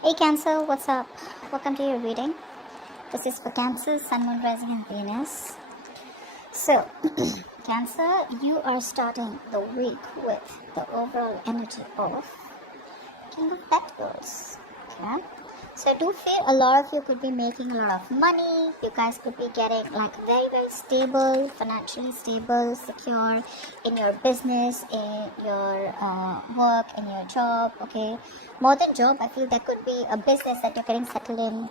Hey Cancer, what's up? Welcome to your reading. This is for Cancer, Sun, Moon, Rising, and Venus. So, Cancer, you are starting the week with the overall energy of King of Pentacles. Okay? So, I do feel a lot of you could be making a lot of money. You guys could be getting like very, very stable, financially stable, secure in your business, in your work, in your job. Okay, more than job, I feel there could be a business that you're getting settled in.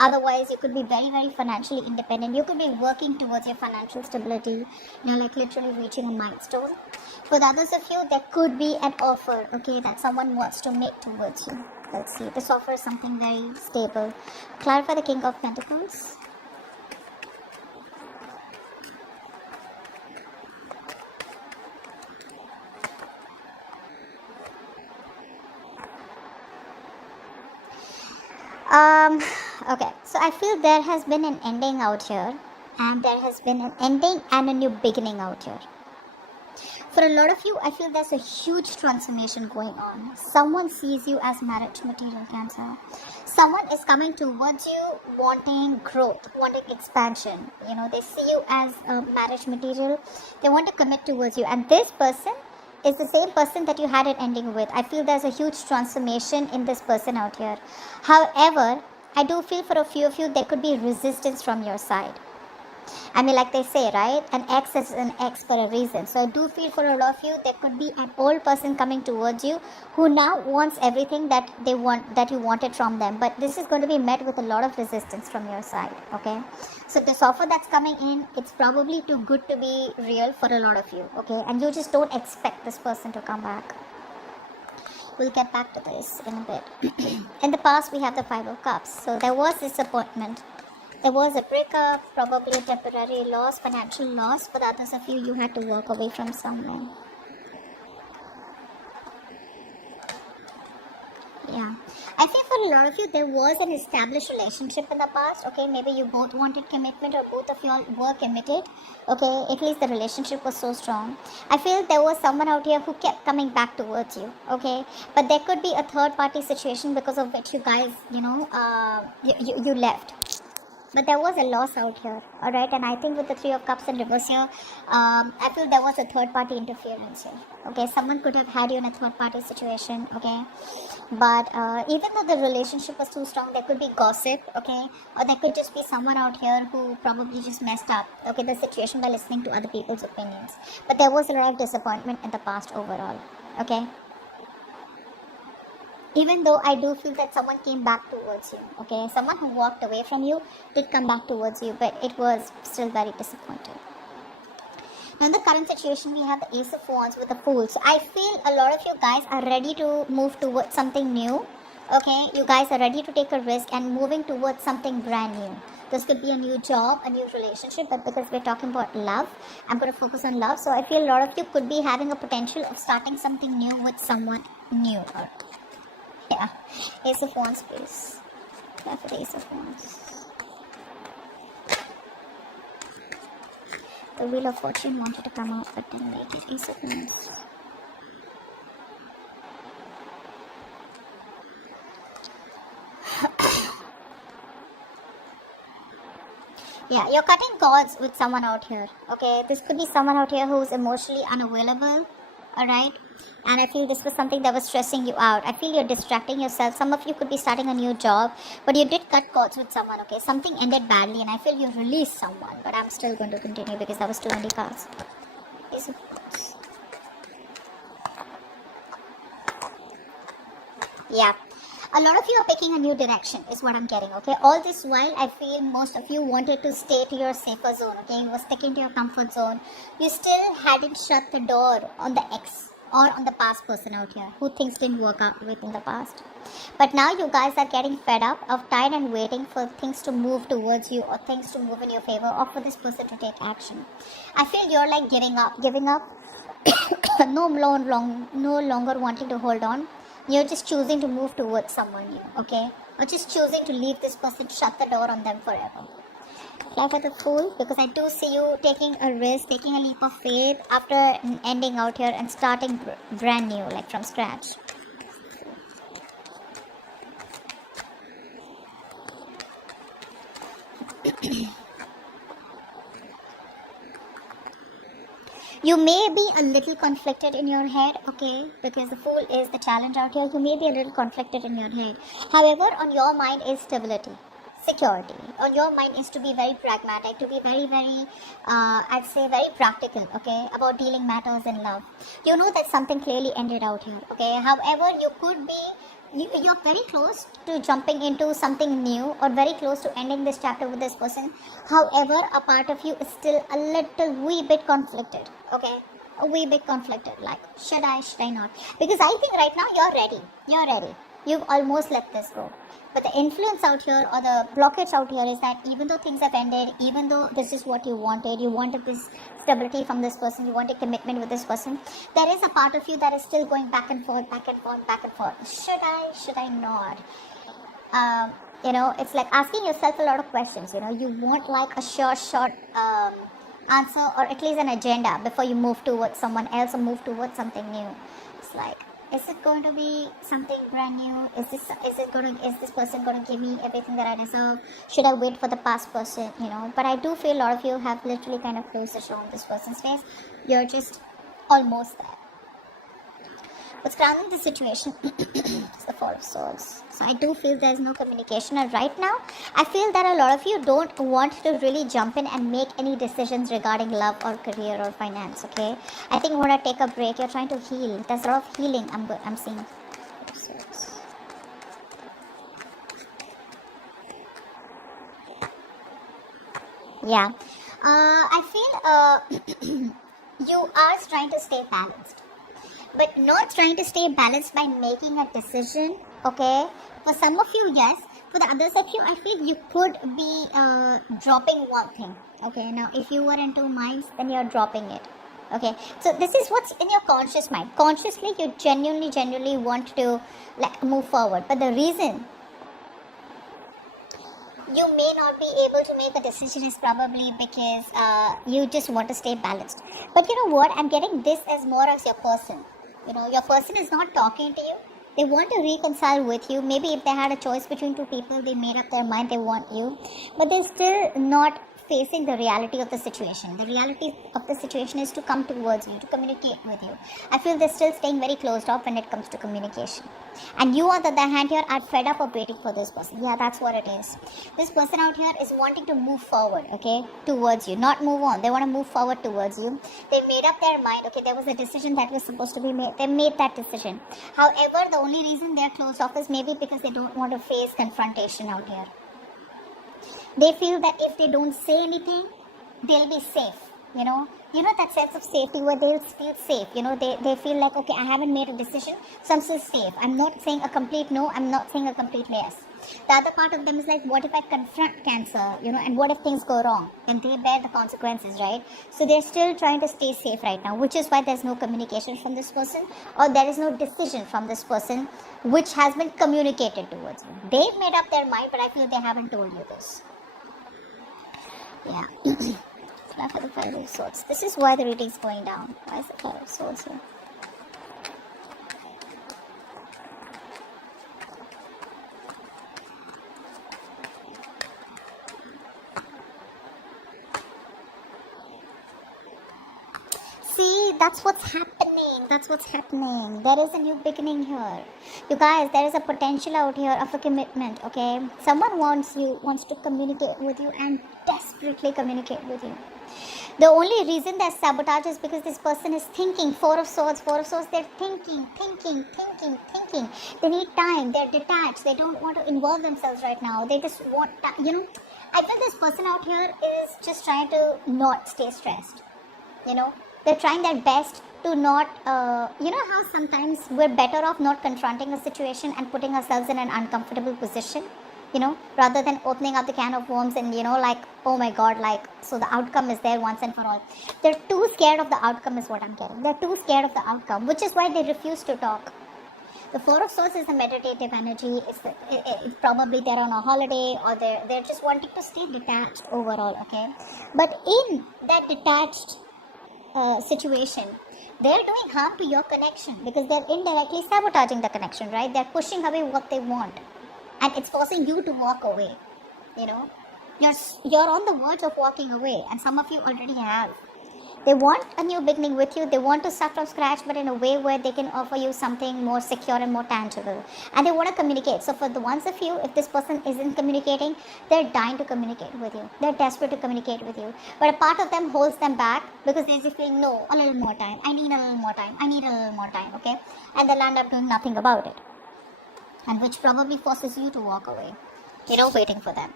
Otherwise, you could be very, very financially independent. You could be working towards your financial stability, like literally reaching a milestone. For the others of you, there could be an offer, okay, that someone wants to make towards you. Let's see, this offer is something very stable. Clarify the King of Pentacles. Okay, so I feel there has been an ending out here, and there has been an ending and a new beginning out here. For a lot of you, I feel there's a huge transformation going on. Someone sees you as marriage material, Cancer. Someone is coming towards you wanting growth, wanting expansion. They see you as a marriage material. They want to commit towards you. And this person is the same person that you had an ending with. I feel there's a huge transformation in this person out here. However, I do feel for a few of you, there could be resistance from your side. I mean, like they say, right? An ex is an ex for a reason. So I do feel for a lot of you, there could be an old person coming towards you who now wants everything that they want, that you wanted from them. But this is going to be met with a lot of resistance from your side. Okay. So this offer that's coming in, it's probably too good to be real for a lot of you. Okay. And you just don't expect this person to come back. We'll get back to this in a bit. In the past, we have the Five of Cups. So there was disappointment. There was a breakup, probably a temporary loss, financial loss. For the others of you, you had to walk away from someone. Yeah. I think for a lot of you, there was an established relationship in the past. Okay, maybe you both wanted commitment or both of you all were committed. Okay, at least the relationship was so strong. I feel there was someone out here who kept coming back towards you. Okay, but there could be a third party situation because of which you guys, you left. But there was a loss out here, all right? And I think with the Three of Cups in reverse here, I feel there was a third party interference here. Okay, someone could have had you in a third party situation. Okay, but even though the relationship was too strong, there could be gossip. Okay, or there could just be someone out here who probably just messed up, okay, the situation by listening to other people's opinions. But there was a lot of disappointment in the past overall. Okay, even though I do feel that someone came back towards you, okay, someone who walked away from you did come back towards you, but it was still very disappointing. Now in the current situation, we have the Ace of Wands with the Fool. So I feel a lot of you guys are ready to move towards something new. Okay, you guys are ready to take a risk and moving towards something brand new. This could be a new job, a new relationship, but because we're talking about love, I'm going to focus on love. So I feel a lot of you could be having a potential of starting something new with someone new. Yeah, Ace of Wands, please. Yeah, for the Ace of Wands. The Wheel of Fortune wanted to come out, but didn't make it. Ace of Wands. Yeah, you're cutting cords with someone out here. Okay, this could be someone out here who's emotionally unavailable. Alright, and I feel this was something that was stressing you out. I feel you're distracting yourself. Some of you could be starting a new job, but you did cut cords with someone. Okay, something ended badly, and I feel you released someone, but I'm still going to continue because that was too many cards. Ace of Wands. Yeah, a lot of you are picking a new direction is what I'm getting. Okay, all this while I feel most of you wanted to stay to your safer zone. Okay, you were sticking to your comfort zone. You still hadn't shut the door on the ex or on the past person out here who things didn't work out with in the past. But now you guys are getting fed up of tired and waiting for things to move towards you or things to move in your favor or for this person to take action. I feel you're like giving up no longer wanting to hold on. You're just choosing to move towards someone new, okay? Or just choosing to leave this person, shut the door on them forever. Life at the Fool, because I do see you taking a risk, taking a leap of faith after ending out here and starting brand new, like from scratch. You may be a little conflicted in your head, okay, because the Fool is the challenge out here. You may be a little conflicted in your head. However, on your mind is stability, security. On your mind is to be very pragmatic, to be very, very, I'd say very practical, okay, about dealing matters in love. You know that something clearly ended out here, okay. However, you could be you're very close to jumping into something new or very close to ending this chapter with this person. However, a part of you is still a little wee bit conflicted, okay, a wee bit conflicted, like should I not, because I think right now you're ready, you've almost let this go. But the influence out here or the blockage out here is that even though things have ended, even though this is what you wanted this stability from this person, you wanted commitment with this person, there is a part of you that is still going back and forth. Should I not? It's like asking yourself a lot of questions. You want like a short answer, or at least an agenda before you move towards someone else or move towards something new. It's like, is it going to be something brand new? Is this person going to give me everything that I deserve? Should I wait for the past person? But I do feel a lot of you have literally kind of closed the show on this person's face. You're just almost there. What's grounding the situation is the Four of Swords. So I do feel there's no communication, and right now I feel that a lot of you don't want to really jump in and make any decisions regarding love or career or finance, okay? I think you want to take a break. You're trying to heal. There's a lot of healing I'm seeing. Yeah. I feel you are trying to stay balanced, but not trying to stay balanced by making a decision, okay? For some of you, yes. For the others of you, I feel you could be dropping one thing, okay? Now, if you were in two minds, then you're dropping it, okay? So this is what's in your conscious mind. Consciously, you genuinely want to like move forward, but the reason you may not be able to make a decision is probably because you just want to stay balanced. But you know what? I'm getting this as more as your person. Your person is not talking to you. They want to reconcile with you. Maybe if they had a choice between two people, they made up their mind they want you. But they're still not facing the reality of the situation. The reality of the situation is to come towards you, to communicate with you. I feel they're still staying very closed off when it comes to communication. And you, on the other hand, here are fed up of waiting for this person. Yeah, that's what it is. This person out here is wanting to move forward, okay, towards you, not move on. They want to move forward towards you. They made up their mind, okay, there was a decision that was supposed to be made. They made that decision. However, the only reason they're closed off is maybe because they don't want to face confrontation out here. They feel that if they don't say anything, they'll be safe, that sense of safety where they'll feel safe, they feel like, okay, I haven't made a decision, so I'm still safe. I'm not saying a complete no, I'm not saying a complete yes. The other part of them is like, what if I confront Cancer, and what if things go wrong? Then they bear the consequences, right? So they're still trying to stay safe right now, which is why there's no communication from this person, or there is no decision from this person which has been communicated towards you. They've made up their mind, but I feel they haven't told you this. Yeah. For the Five of Swords. This is why the reading is going down. Why is the Five of Swords here? See, that's what's happening. There is a new beginning here. You guys, there is a potential out here of a commitment, okay? Someone wants to communicate with you and desperately communicate with you. The only reason there's sabotage is because this person is thinking. Four of Swords, they're thinking. They need time. They're detached. They don't want to involve themselves right now. They just want, I feel this person out here is just trying to not stay stressed, They're trying their best to not, how sometimes we're better off not confronting a situation and putting ourselves in an uncomfortable position, rather than opening up the can of worms and, like, oh my God, like, so the outcome is there once and for all. They're too scared of the outcome is what I'm getting. They're too scared of the outcome, which is why they refuse to talk. The Four of Swords is the meditative energy. It's probably they're on a holiday, or they're just wanting to stay detached overall, okay? But in that detached situation, they're doing harm to your connection because they're indirectly sabotaging the connection, right? They're pushing away what they want, and it's forcing you to walk away, You're on the verge of walking away, and some of you already have. They want a new beginning with you. They want to start from scratch, but in a way where they can offer you something more secure and more tangible. And they want to communicate. So for the ones of you, if this person isn't communicating, they're dying to communicate with you. They're desperate to communicate with you. But a part of them holds them back because they just feel, no, a little more time. I need a little more time. I need a little more time, okay? And they'll end up doing nothing about it. And which probably forces you to walk away. Waiting for them.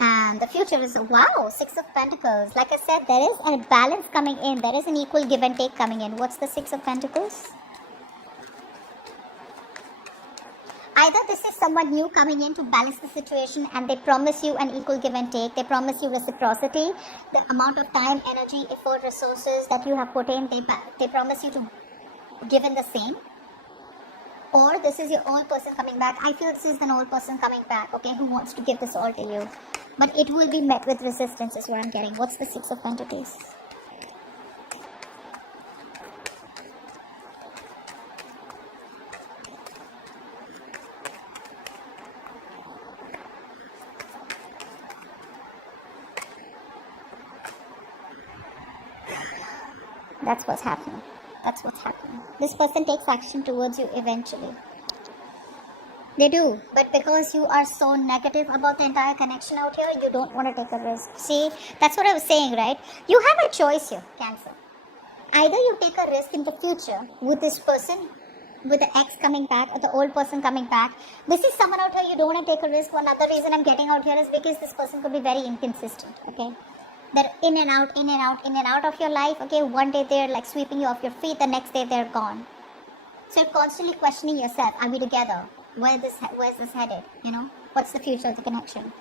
And the future is, wow, Six of Pentacles. Like I said, there is a balance coming in. There is an equal give and take coming in. What's the Six of Pentacles? Either this is someone new coming in to balance the situation and they promise you an equal give and take. They promise you reciprocity. The amount of time, energy, effort, resources that you have put in, they promise you to give in the same. Or this is your old person coming back. I feel this is an old person coming back, okay, who wants to give this all to you. But it will be met with resistance is what I'm getting. What's the Six of Pentacles? That's what's happening. That's what's happening. This person takes action towards you eventually. They do, but because you are so negative about the entire connection out here, you don't want to take a risk. See, that's what I was saying, right? You have a choice here, Cancer. Either you take a risk in the future with this person, with the ex coming back or the old person coming back. This is someone out here you don't want to take a risk. One other reason I'm getting out here is because this person could be very inconsistent, okay? They're in and out, in and out, in and out of your life, okay? One day they're like sweeping you off your feet, the next day they're gone. So you're constantly questioning yourself, are we together? Where's this headed? What's the future of the connection?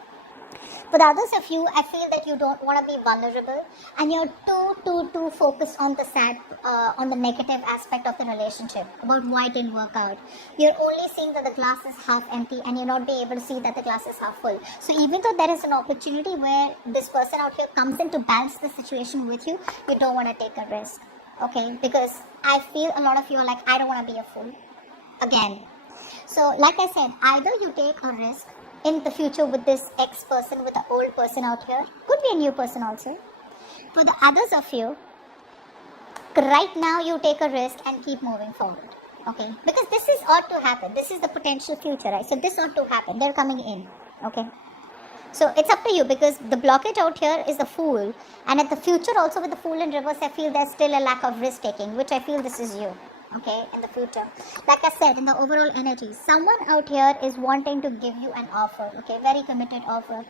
For the others of you, I feel that you don't want to be vulnerable and you're too focused on the negative aspect of the relationship, about why it didn't work out. You're only seeing that the glass is half empty and you're not being able to see that the glass is half full. So even though there is an opportunity where this person out here comes in to balance the situation with you, you don't want to take a risk, okay? Because I feel a lot of you are like, I don't want to be a fool again. So like I said, either you take a risk in the future with this ex-person, with the old person out here. Could be a new person also. For the others of you, right now you take a risk and keep moving forward. Okay? Because this is ought to happen. This is the potential future, right? So this ought to happen. They're coming in. Okay? So it's up to you because the blockage out here is the Fool. And at the future also with the Fool in reverse, I feel there's still a lack of risk taking, which I feel this is you. Okay, in the future. Like I said, in the overall energy, someone out here is wanting to give you an offer, okay, very committed offer.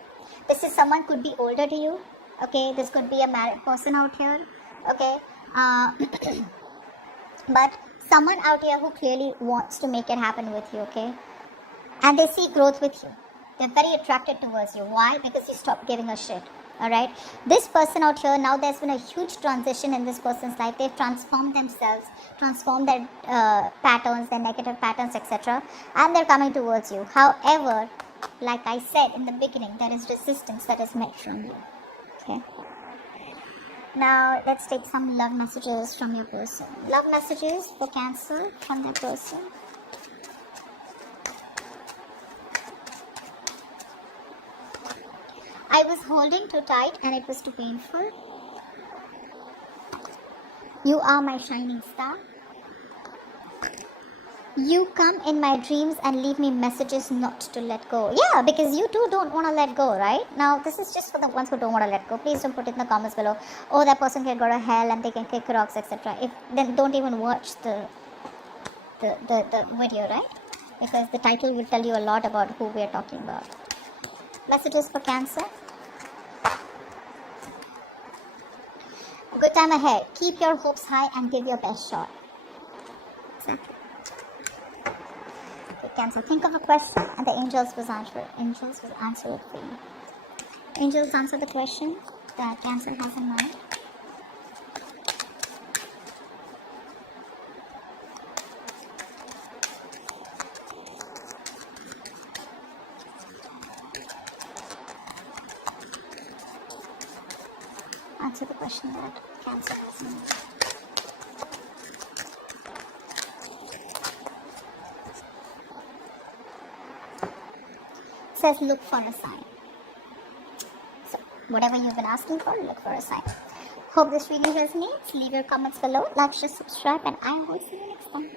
This is someone could be older to you, okay, this could be a married person out here, okay, but someone out here who clearly wants to make it happen with you, okay, and they see growth with you. They're very attracted towards you. Why? Because you stopped giving a shit. Alright, this person out here, now there's been a huge transition in this person's life. They've transformed themselves, transformed their patterns, their negative patterns, etc. And they're coming towards you. However, like I said in the beginning, there is resistance that is met from you. Okay. Now, let's take some love messages from your person. Love messages for Cancer from their person. I was holding too tight and it was too painful. You are my shining star. You come in my dreams and leave me messages not to let go. Yeah, because you too don't want to let go, right? Now, this is just for the ones who don't want to let go. Please don't put it in the comments below. Oh, that person can go to hell and they can kick rocks, etc. Then don't even watch the video, right? Because the title will tell you a lot about who we are talking about. Messages for Cancer. Good time ahead. Keep your hopes high and give your best shot. Exactly. Okay, Cancer, think of a question and the angels will answer it. Angels will answer it for you. Angels answer the question that Cancer has in mind. Answer the question that Cancer has in mind. Says look for a sign. Whatever you've been asking for, look for a sign. Hope this reading resonates. Leave your comments below, like, share, subscribe, and I will see you next time.